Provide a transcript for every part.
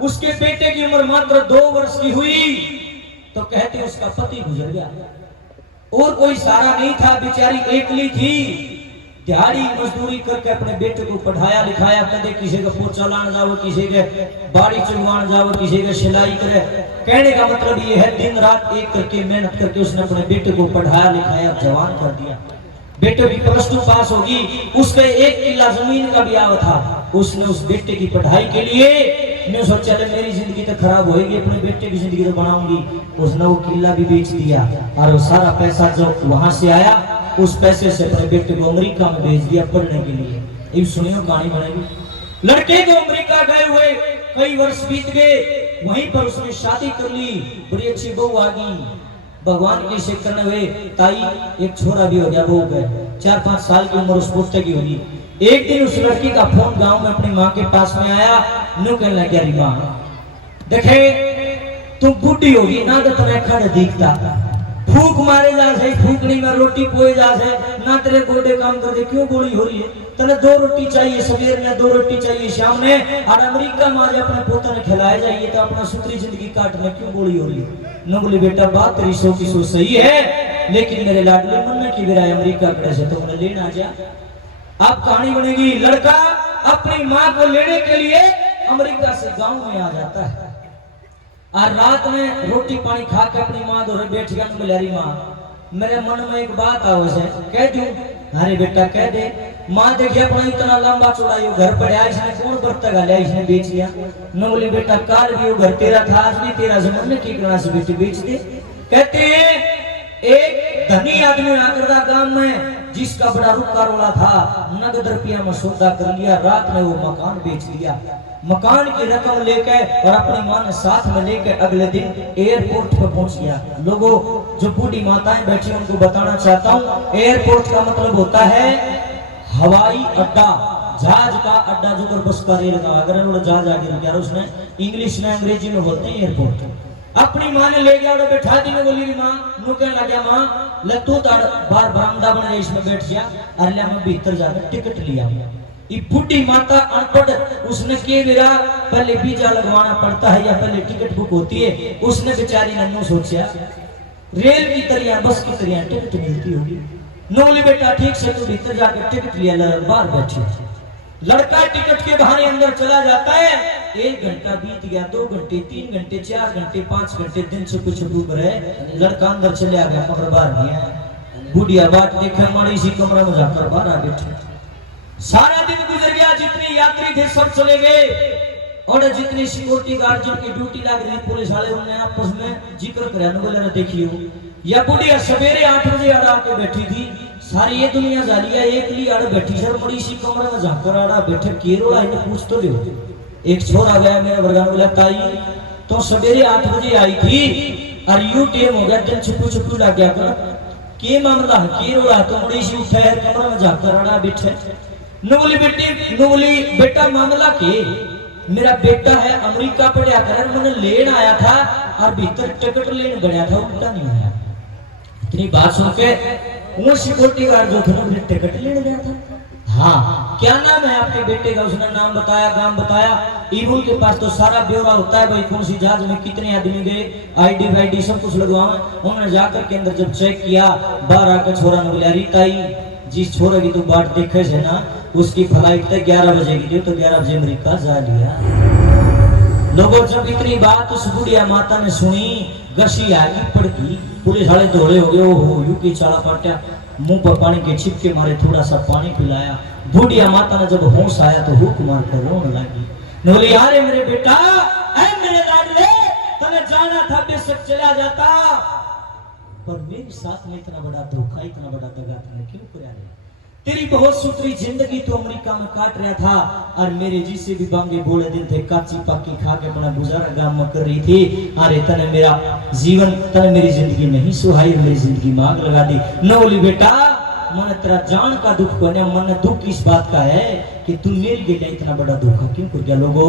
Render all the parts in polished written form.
उसके बेटे की उम्र मात्र 2 वर्ष की हुई तो कहते उसका पति गुजर गया और कोई सहारा नहीं था, बेचारी एकली थी। दिहाड़ी मजदूरी करके अपने बेटे को पढ़ाया लिखाया, कदे किसी का पोचा लाने जाओ, किसी के बाड़ी चुगवान जाओ, किसी के सिलाई करे। कहने का मतलब ये है दिन रात एक करके मेहनत करके उसने अपने बेटे को पढ़ाया लिखाया, जवान कर दिया। बेटे भी +2 पास होगी, उसके 1 किला जमीन का भी आवा था। उसने उस बेटे की पढ़ाई के लिए मैं सोचा मेरी जिंदगी तो खराब होगी, अपने बेटे की जिंदगी तो बनाऊंगी। उसने वो किला भी बेच दिया और वो सारा पैसा जो वहां से आया उस पैसे से अपने बेटे को अमेरिका में भेज दिया पढ़ने के लिए। ये सुनियो कहानी बनेगी। लड़के को अमेरिका गए हुए कई वर्ष बीत गए, वहीं पर उसने शादी कर ली, बड़ी अच्छी बहू आ गई। भगवान की सेवा करने हुए ताई एक छोरा भी हो गया, बहू गए 4-5 साल की उम्र उस पोते की होगी। एक दिन उस लड़की का फोन गांव में अपनी माँ के पास में आया, न्यू कहने लग गया माँ देखे तुम बूढ़ी होगी ना तो तुम्हें खड़ दिखता, फूक मारे जा से फूकनी में रोटी पोए जा से ना तेरे गोडे काम कर दे, क्यों गोली हो रही है? तने 2 रोटी चाहिए सवेर में, 2 रोटी चाहिए शाम में, और अमेरिका में आज अपने पोते ने खिलाया जाइए तो अपना सुतरी जिंदगी काटने क्यों गोली हो रही है? न बोली बेटा बात तेरी 100 सही है, लेकिन मेरे लाडले मन की बेरा अमेरिका कड़े से तो उन्हें लेना जा। अब कहानी बनेगी, लड़का अपनी माँ को लेने के लिए अमेरिका से गांव में आ जाता है और रात में रोटी पानी खा के अपनी माँ दो बैठ गया। बोले माँ मेरे मन में एक बात आओ से कह दूं? अरे बेटा कह दे। माँ देखिए अपना इतना लंबा चौड़ा यो घर पड़ा, इसने कौन बर्ता गालिया, इसने बेच लिया। न बोली बेटा काल भी वो घर तेरा था, आज भी तेरा जमीन में की करना से बेटी बेच दे। कहते हैं एक धनी आदमी आकर गांव में जिसका बड़ा रुपया रोला था, नगद रुपया में सौदा कर लिया, रात में वो मकान बेच लिया। मकान की रकम लेके और अपनी मां ने साथ में लेके अगले दिन एयरपोर्ट पर पहुंच गया। लोगों जो बूढ़ी माताएं बैठी उनको बताना चाहता हूं, एयरपोर्ट का मतलब होता है हवाई अड्डा, जहाज का अड्डा जो कर बस का रेल का। अगर वो जहाज आगे रुक गया उसने इंग्लिश में अंग्रेजी में बोलते हैं एयरपोर्ट। अपनी मां ने ले गया और बैठा दी। में बोली मां नु कहने लगा मां ले तू ताड़ बाहर बरामदा बने इसमें बैठ गया, अरे मैं भीतर जाकर टिकट लिया। ये बूढ़ी माता अनपढ़, उसने के मेरा पहले वीजा लगवाना पड़ता है या पहले टिकट बुक होती है। उसने बेचारी ने सोचा रेल की तरह बस की तरह टिकट मिलती होगी। नोली बेटा ठीक से तू भीतर जाकर टिकट लिया, बाहर बैठे। लड़का टिकट के बहाने अंदर चला जाता है। 1 घंटा बीत गया, 2 घंटे, 3 घंटे, 4 घंटे, 5 घंटे, दिन से कुछ डूब रहे। लड़का अंदर चले आ गया, मगर बाहर गया। बुढ़िया बात देखे माड़ी सी कमरा में जाकर बाहर आ बैठे। सारा दिन गुजर गया, जितने यात्री थे सब चले गए और जितने सिक्योरिटी गार्ड जिनकी ड्यूटी लग रही पुलिस वाले उन्होंने आपस में जिक्र कराया। बोले देखियो या बुढ़िया सवेरे 8 बजे आड़ा के बैठी थी, सारी ये दुनिया जालिया एक ली आड़ बैठी सर बड़ी सी कमरा में जाकर आड़ा बैठे केरोला इन्हें पूछ तो लो। एक छोरा गया मेरे वर्गा बोला ताई तो सवेरे 8 बजे आई थी और यू टेम हो गया, दिन छुपू छुपू लग गया कर के मामला है केरोला तो बड़ी सी उठा कमरा में जाकर आड़ा बैठे। नोली बेटी नोली बेटा मामला के मेरा बेटा है अमेरिका पढ़ा कर मैंने लेन आया था और भीतर टिकट लेने गया था, उल्टा नहीं आया। इतनी बात सुन के वो सिक्योरिटी गार्ड जो था ना टिकट लेने गया था। हाँ क्या नाम है आपके बेटे का? उसने नाम बताया, गांव बताया। ईबुल के पास तो सारा ब्यौरा होता है भाई, कौन सी जहाज में कितने आदमी गए, आईडी वाईडी सब कुछ लगवाया। उन्होंने जाकर के अंदर जब चेक किया, बाहर आकर छोरा ने बोला रीताई जिस छोरे की तो बाट देखे है ना उसकी फ्लाइट तक 11 बजे की थी तो 11 बजे अमेरिका जा लिया। लोगों जब इतनी बात उस बुढ़िया माता ने सुनी, गशी आगी पड़की, पुलिस वाले दौड़े हो गए। ओ यू की चाला पाटा, मुंह पर पानी के छिपके मारे, थोड़ा सा पानी पिलाया। बुढ़िया माता ने जब होश आया तो हुक मार कर रोने लगी। बोली यार मेरे बेटा ऐ मेरे लाडले तने जाना था बेशक चला जाता, पर मेरे साथ में इतना बड़ा धोखा इतना बड़ा दगा तूने क्यों कराया? तेरी बहुत सुथरी जिंदगी तो अमेरिका में काट रहा था और मेरे जिसे भी बांगे बोले दिन थे काची पाकी खा के अपना गुजारा गांव में कर रही थी। अरे तने मेरा जीवन तने मेरी जिंदगी नहीं सुहाई, मेरी जिंदगी मांग लगा दी। न बोली बेटा मन तेरा जान का दुख बने, मन दुख इस बात का है कि तू मेरे लिए इतना बड़ा धोखा क्यों कर गया। लोगों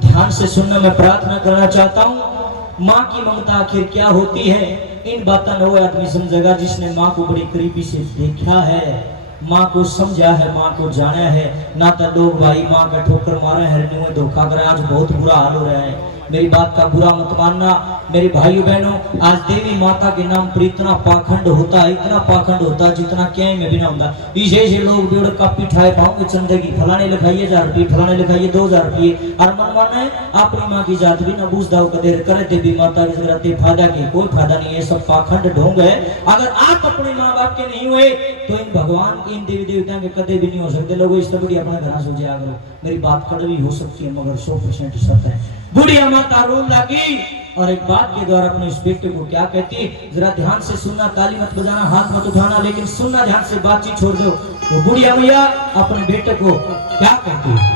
ध्यान से सुनना, मैं प्रार्थना करना चाहता हूँ। माँ की ममता आखिर क्या होती है इन बातों ने वो आदमी समझेगा जिसने माँ को बड़ी करीबी से देखा है। माँ को समझा है, माँ को जाना है ना। तो लोग भाई माँ का ठोकर मारे हैं, नुए धोखा करे, आज बहुत बुरा हाल हो रहा है। मेरी बात का बुरा मत मानना मेरे भाइयों बहनों। आज देवी माता के नाम पर इतना पाखंड होता है, इतना पाखंड होता है जितना क्या में भी ना होता। विशेष लोग बेड़ का पिठाए पाओगे चंदे की, फलाने लिखाइए 1000 रुपये, फलाने लिखाइए 2000 रुपये। और मन माना है अपनी माँ की जात भी ना बूझ दाव कदेर करे देवी माता की जगह फायदा की कोई फायदा नहीं है, सब पाखंड ढोंग है। अगर आप अपने माँ बाप के नहीं हुए तो इन भगवान की इन देवी देवताओं के कदे भी नहीं हो सकते। लोगों इस बड़ी अपने घर सोचे करो। मेरी बात कड़वी हो सकती है मगर 100% सत्य है। बुढ़िया माता रोन लगी और एक बात के द्वारा अपने इस बेटे को क्या कहती, जरा ध्यान से सुनना, ताली मत बजाना, हाथ मत उठाना, लेकिन सुनना ध्यान से, बातचीत छोड़ दो। वो बुढ़िया मैया अपने बेटे को क्या कहती है?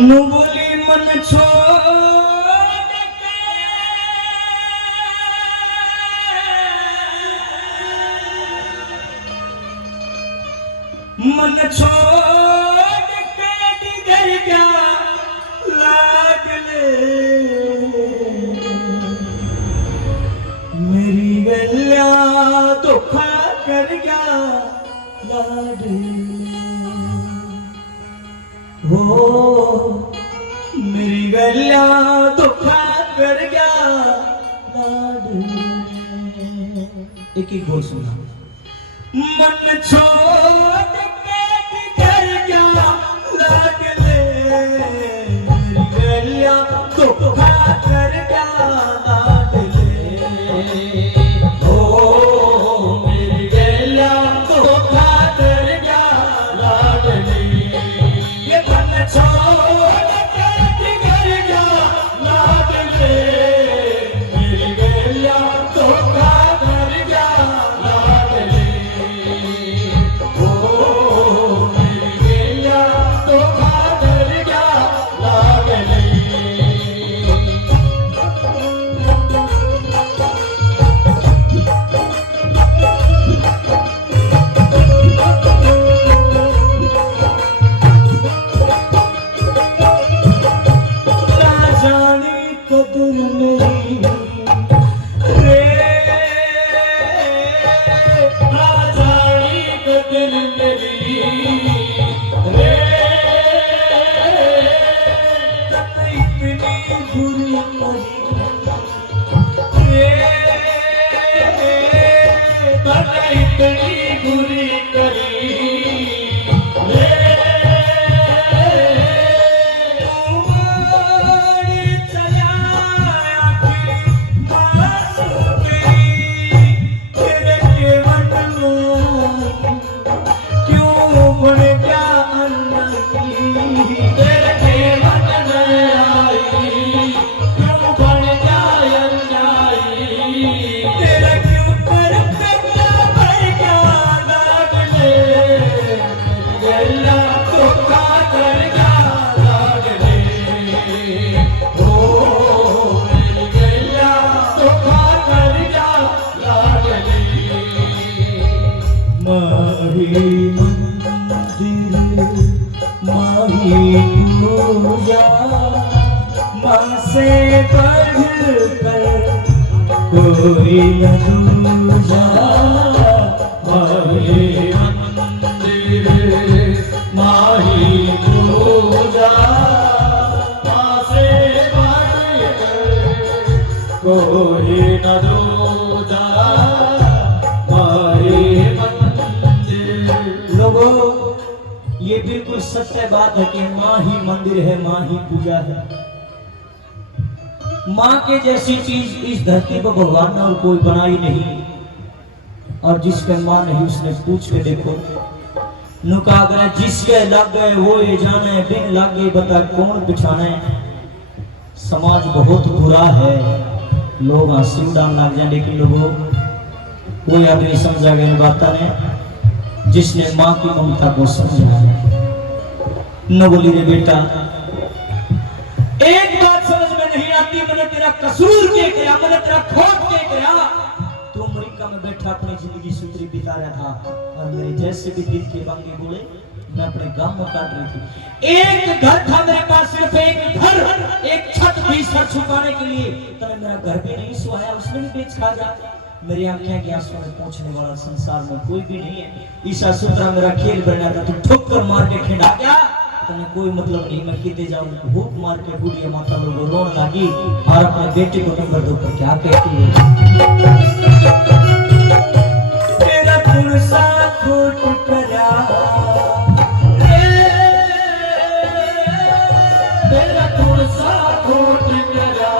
बोली मन छोड़ मन छोड़ के दिगर क्या लाडले, मेरी गलिया धोखा कर गया लाडले, हो मेरी गलिया धोखा कर गया लाडले। एक एक बोल सुना। मन छोड़ के दिगर क्या लाडले, मेरी गलिया धोखा कर गया लाडले, ओ मेरी गलिया धोखा कर गया लाडले। ये मन छोड़ के दिगर क्या लाडले, मेरी गलिया धोखा कर गया लाडले, माँ से बढ़कर कोई न दूजा, माही मंदिर माही पूजा, माँ से बढ़कर कोई न दूजा, माही मंदिर। लोगों ये बिल्कुल सत्य बात है कि माँ ही मंदिर है, माँ ही पूजा है। माँ के जैसी चीज इस धरती पर भगवान ने और कोई बनाई नहीं। और जिसके माँ नहीं उसने पूछ के देखो, नुका अगर जिसके लग गए वो ये जाने, बिन लागे बता कौन पिछाने। समाज बहुत बुरा है, लोग हंसी उड़ान लग जाए, लेकिन लोगों कोई आदमी समझा गया इन बातों ने जिसने माँ की ममता को समझा है। न बोली रे बेटा एक बात समझ में नहीं आती, मैंने तेरा कसूर के किया, मैंने तेरा खोट के किया। तू अमेरिका में बैठा अपनी जिंदगी सुधरी बिता रहा था और मेरे जैसे भी दिल के बांगे बोले मैं अपने गांव में काट रही थी। एक घर था मेरे पास, सिर्फ एक घर, एक छत भी सर छुपाने के लिए। तने मेरा घर भी नहीं सुहाया, उसने भी बेच खा जा। मेरी आंखें के आंसू में पहुंचने वाला संसार में कोई भी नहीं है। ईसा सुतरा मेरा खेल बना था, तू ठोकर मार के खिंडा गया, तने कोई मतलब नहीं। मैं किते जाऊं, भूख मार के बुढ़िया माता लोग रोन लगी और अपने बेटे को नंबर 2 पर क्या कहती है, तेरा कौन सा खोट करा, तेरा कौन सा खोट करा,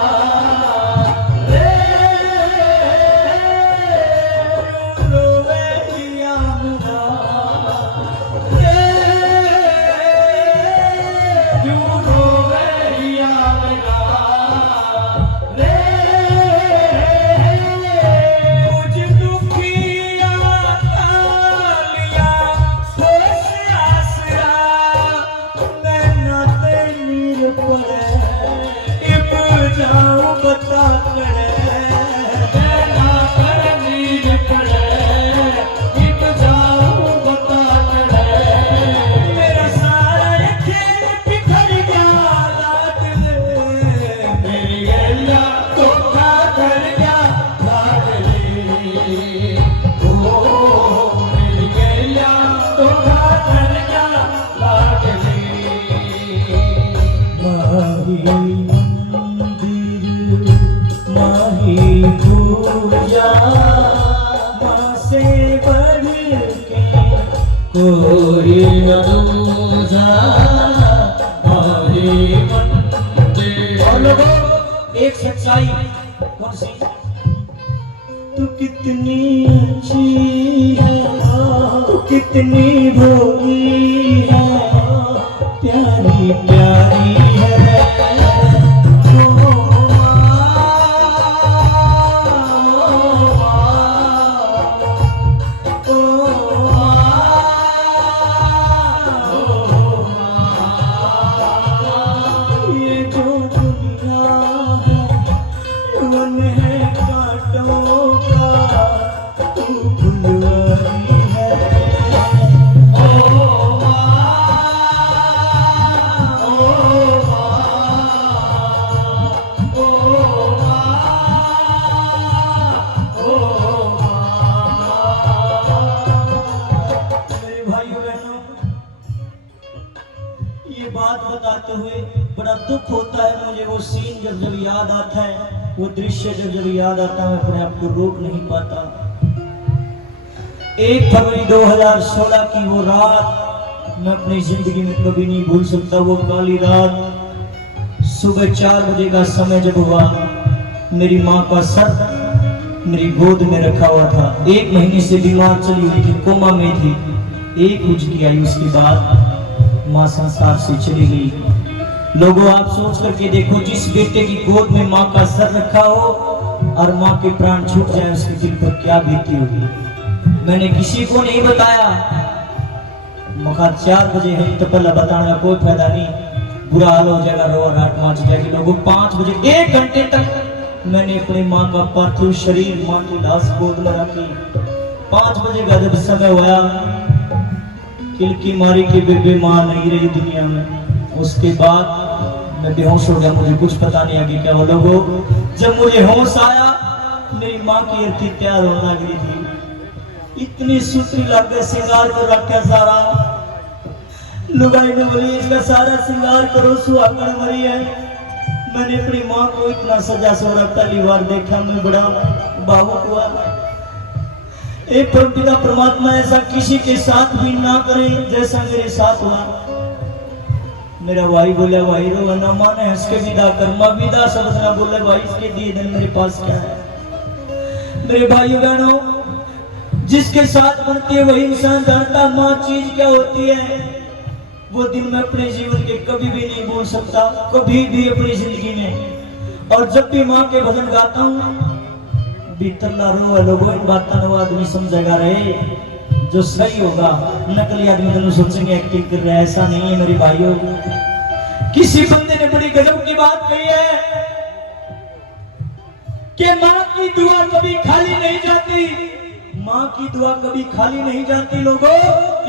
कोई न दूजा हमारे मंदिर। और लोगों, एक सच्चाई कौन सी, तू कितनी अच्छी है, तू कितनी भोली है, प्यारी प्यारी है, बड़ा दुख होता है मुझे। वो सीन जब याद आता है, वो दृश्य जब याद आता है, मैं अपने आप को रोक नहीं पाता। 1 फरवरी 2016 की वो रात मैं अपनी जिंदगी में कभी नहीं भूल सकता। वो काली रात, सुबह 4 बजे का समय जब हुआ, मेरी माँ का सर मेरी गोद में रखा हुआ था। 1 महीने से बीमार चली हुई थी, कोमा में थी। 1 की आई, उसके बाद माँ संसार से चली गई। लोगों, आप सोच करके देखो, जिस बेटे की गोद में माँ का सर रखा हो और माँ के प्राण छूट जाए, उसके दिल पर क्या बीती होगी। मैंने किसी को नहीं बताया। मखा 4 बजे है तो पहला बताने का कोई फायदा नहीं, बुरा हाल हो जाएगा, रोआ राट मच जाएगी। लोगों, 5 बजे 1 घंटे तक मैंने अपनी माँ का पार्थिव शरीर, माँ की लाश गोद में रखी। 5 बजे का जब समय हुआ, किलकी मारी कि बेबे माँ नहीं रही दुनिया में। उसके बाद मैं बेहोश हो गया, मुझे कुछ पता नहीं आगे क्या हुआ। लोगों, जब मुझे होश आया, मेरी माँ की अर्थी तैयार होने लगी थी। इतनी सुथरी लग गई, श्रृंगार कर रखा सारा। लुगाई ने बोली, इसका सारा श्रृंगार करो, सुहागन मरी है। मैंने अपनी माँ को इतना सजा सोरा पहली बार देखा, मैं बड़ा भावुक हुआ। एक परमपिता परमात्मा ऐसा किसी के साथ भी ना करे जैसा मेरे साथ हुआ। मेरा भाई बोला, भाई रो ना माने, इसके विदा कर्मा विदा शब्द ना बोले, भाई इसके दिए दिन मेरे पास क्या है। मेरे भाइयों बहनों, जिसके साथ बनती है वही इंसान जानता माँ चीज क्या होती है। वो दिन मैं अपने जीवन के कभी भी नहीं भूल सकता, कभी भी अपनी जिंदगी में। और जब भी माँ के भजन गाता हूँ, भीतर ना रो लोगों, इन बातों को आदमी समझेगा रहे जो सही होगा। नकली आदमी तो सोचेंगे एक्टिंग कर रहा है, ऐसा नहीं है मेरे भाइयों। किसी बंदे ने बड़ी गजब की बात कही है कि माँ की दुआ कभी खाली नहीं जाती। माँ की दुआ कभी खाली नहीं जाती लोगों,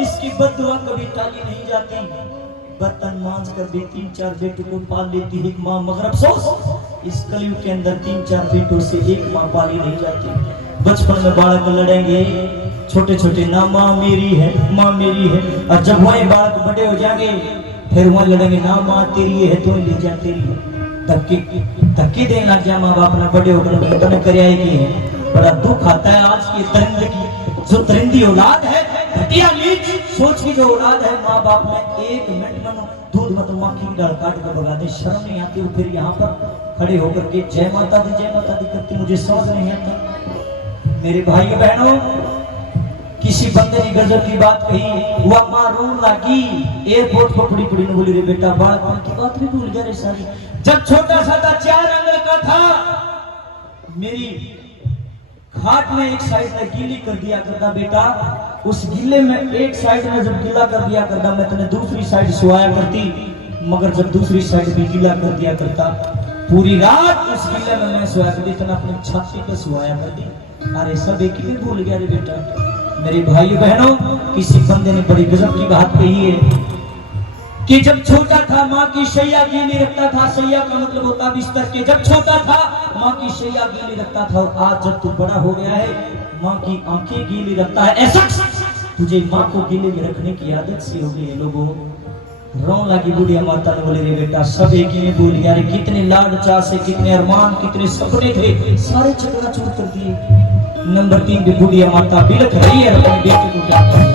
इसकी बद्दुआ कभी टाली नहीं जाती। बर्तन मांझ कर भी 3-4 बेटों को पाल लेती एक माँ, मगर अफसोस इस कलयुग के अंदर 3-4 बेटों से एक माँ पाली नहीं जाती। बचपन में बालक लड़ेंगे छोटे छोटे, ना माँ मेरी है माँ मेरी है, और जब वही बालक बड़े हो जाएंगे फिर वहां लड़ेंगे, ना माँ तेरी है तो ले जा तेरी है। धक्के देने लग जा माँ बाप ने बड़े होकर तो करिया की है। बड़ा दुख आता है आज की दरिंद की, जो दरिंदी औलाद है, घटिया नीच सोच की जो औलाद है, माँ बाप ने 1 मिनट में दूध मत मक्खी की डाल काट कर भगा दे, शर्म नहीं आती। वो फिर यहाँ पर खड़े होकर के जय माता दी करती, मुझे समझ नहीं आता। मेरे भाई बहनों, किसी बंदे ने गजब की बात कही, वह माँ रो लगी एयरपोर्ट पर पड़ी ने बोली, रे बेटा बालपन की बात भी भूल गया रे सारी। जब छोटा सा था 4 अंगल का था, मेरी खाट में एक साइड में गीली कर दिया करता बेटा, उस गीले में एक साइड में जब गीला कर दिया करता मैं तुम्हें दूसरी साइड सोया करती, मगर जब दूसरी साइड भी गीला कर दिया करता पूरी रात उस गीले में मैं सोया करती, तो अपनी छाती पे सोया करती। अरे सब एक ही भूल गया रे बेटा। मेरे भाई बहनों, किसी बंदे ने बड़ी गजब की बात कही है कि जब छोटा था माँ की शैया गीली रखता था, शैया का मतलब होता बिस्तर के, जब छोटा था माँ की शैया गीली रखता था, आज जब तू बड़ा हो गया है माँ की आंखें गीली रखता है। ऐसा तुझे माँ को गीले में रखने की आदत सी हो गई है। लोगों रो लगी बुढ़िया माता ने बोले, रे बेटा सब एक ही में भूल गया रे, कितने लाड चाह से, कितने अरमान, कितने सपने थे, सारे चकनाचूर कर दिए। नंबर 3 पे बुढ़िया माता बिलख रही है अपने बेटे को जाकर।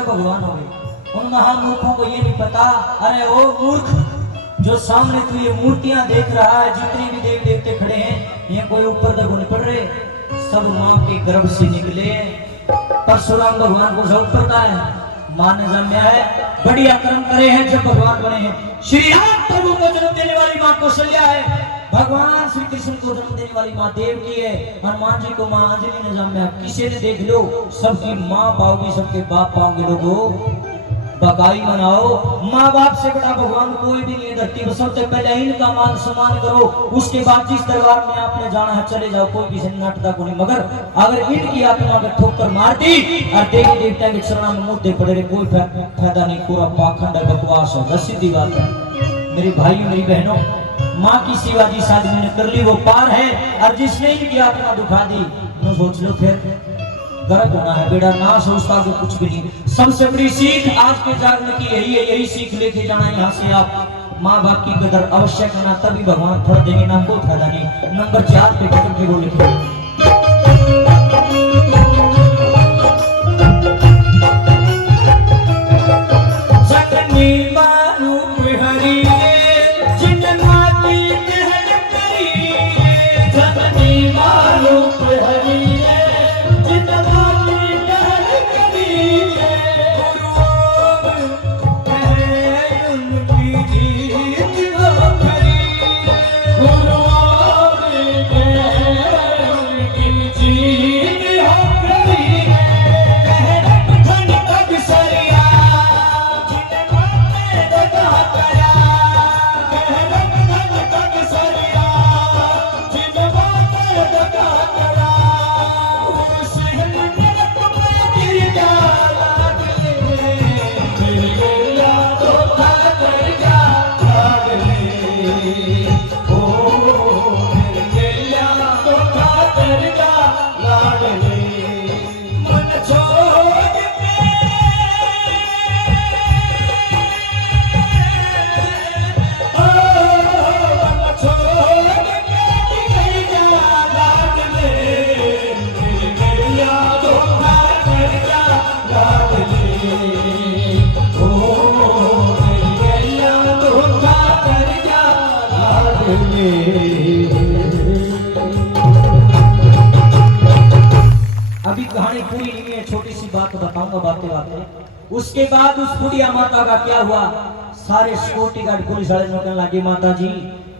भगवान हो गए। उन महामूर्खों को ये नहीं पता, अरे ओ मूर्ख जो सामने तू ये मूर्तियां देख रहा है, जितने भी देव देवते खड़े हैं ये कोई ऊपर तक नहीं पड़ रहे, सब माँ के गर्भ से निकले। परशुराम भगवान को सब पता है, माँ ने जन्मा है, बढ़िया कर्म करे हैं जब भगवान बने हैं। श्री राम प्रभु को जन्म देने वाली माँ कौशल्या है, भगवान श्री कृष्ण को जन्म देने वाली माँ देवकी है, हनुमान जी को माँ अंजलि ने जन्मा। किसी ने देख लो सबकी माँ पाओगी, सबके बाप पाओगे। लोगों बकाई मनाओ, माँ बाप से बड़ा भगवान कोई भी नहीं धरती पर। सबसे पहले इनका मान सम्मान करो, उसके बाद जिस दरबार में आपने जाना है चले जाओ, कोई किसी नाटक को नहीं। मगर अगर इनकी आत्मा अगर ठोकर मार दी और देवी देवता के चरणों में मुद्दे पड़े रहे, कोई फायदा नहीं, पूरा पाखंड है, बकवास है, सीधी बात है। मेरे भाइयों मेरी बहनों, माँ की सेवा जिस आदमी ने कर ली वो पार है, और जिसने इनकी आत्मा दुखा दी न सोच लो फिर गर्क होना है बेटा, ना सोचता तो कुछ भी नहीं। सबसे बड़ी सीख आज के जागरण की यही है, यही सीख लेके जाना यहाँ से आप। माँ बाप की कदर अवश्य करना, तभी भगवान फल देंगे, ना कोई फायदा नहीं। नंबर 4 पे कदम के वो लिखे जगनी मारू हरी जिन अभी कहानी पूरी नहीं है, छोटी सी बात बताऊंगा बातें बातें। उसके बाद उस बुढ़िया माता का क्या हुआ, सारे सिक्योरिटी गार्ड पुलिस वाले निकलने लगे, माता जी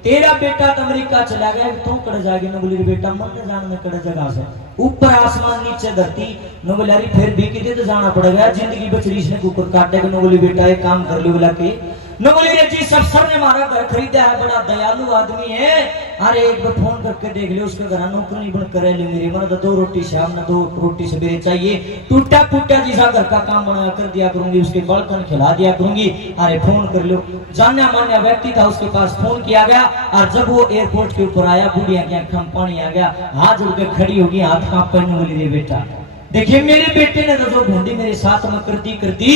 तेरा बेटा तो अमेरिका चला गया, तुम कड़ जाएगी। न बोली बेटा मन न जान में कड़ जगह से, ऊपर आसमान नीचे धरती। न बोली अरे फिर भी कितने तो जाना पड़ेगा, जिंदगी बच रही इसने कुकर काट देगा। न बोली बेटा एक काम कर लो बोला के, न बोली रे जी सब सर ने हमारा घर खरीदा है, बड़ा दयालु आदमी है, अरे एक बार फोन करके देख ले उसके घर नौकरी बन कर ले मेरी, मतलब 2 रोटी शाम में 2 रोटी सवेरे चाहिए, टूटा फूटा जैसा घर का काम बना कर दिया करूंगी, उसके बर्तन खिला दिया करूंगी, अरे फोन कर लो। जाना मान्य व्यक्ति था, उसके पास फोन किया गया, और जब वो एयरपोर्ट के ऊपर आया, बुढ़िया की आंखों में पानी आ गया, हाथ जोड़ के खड़ी होगी, हाथ कांप कर बोली रे बेटा देखिए मेरे बेटे ने तो जो ढूंढी मेरे साथ में कर दी।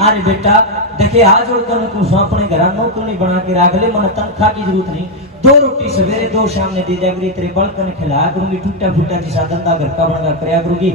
अरे बेटा देखिए हाथ जोड़कर कुछ अपने घर नौकरी बना के रख ले, मन तनख्वाह की जरूरत नहीं, 2 रोटी सवेरे 2 शाम में दे दिया करूंगी, तेरे बड़कन खिलाया करूंगी, टूटा फूटा जैसा धंधा घर का बना कराया करूंगी।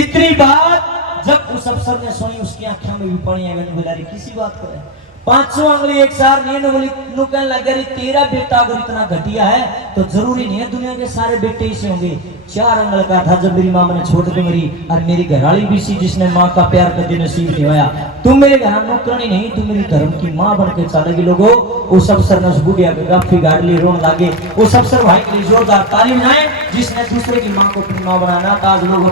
इतनी बात जब उस अफसर ने सुनी, उसकी आंखों में भी पानी आ गया। बोला किसी बात करे, 500 उंगली एक सार नहीं। बोली नु कहने लगा तेरा बेटा अगर इतना घटिया है तो जरूरी नहीं है दुनिया के सारे बेटे इसे होंगे। 4 अंगल का था जब मेरी माँ मैंने छोड़ दी मेरी, और मेरी घरवाली भी सी जिसने माँ का प्यार कभी नसीब निभाया। तुम मेरे घर नौकरानी नहीं, तुम मेरी धर्म की माँ बन के चलेगी। लोगों उस अफसर ने उस बुढ़िया के गाफी गाड़ ली, रोन लागे। उस अफसर भाई के लिए जोरदार ताली बजाएं जिसने दूसरे की माँ को अपनी माँ बनाना। आज लोग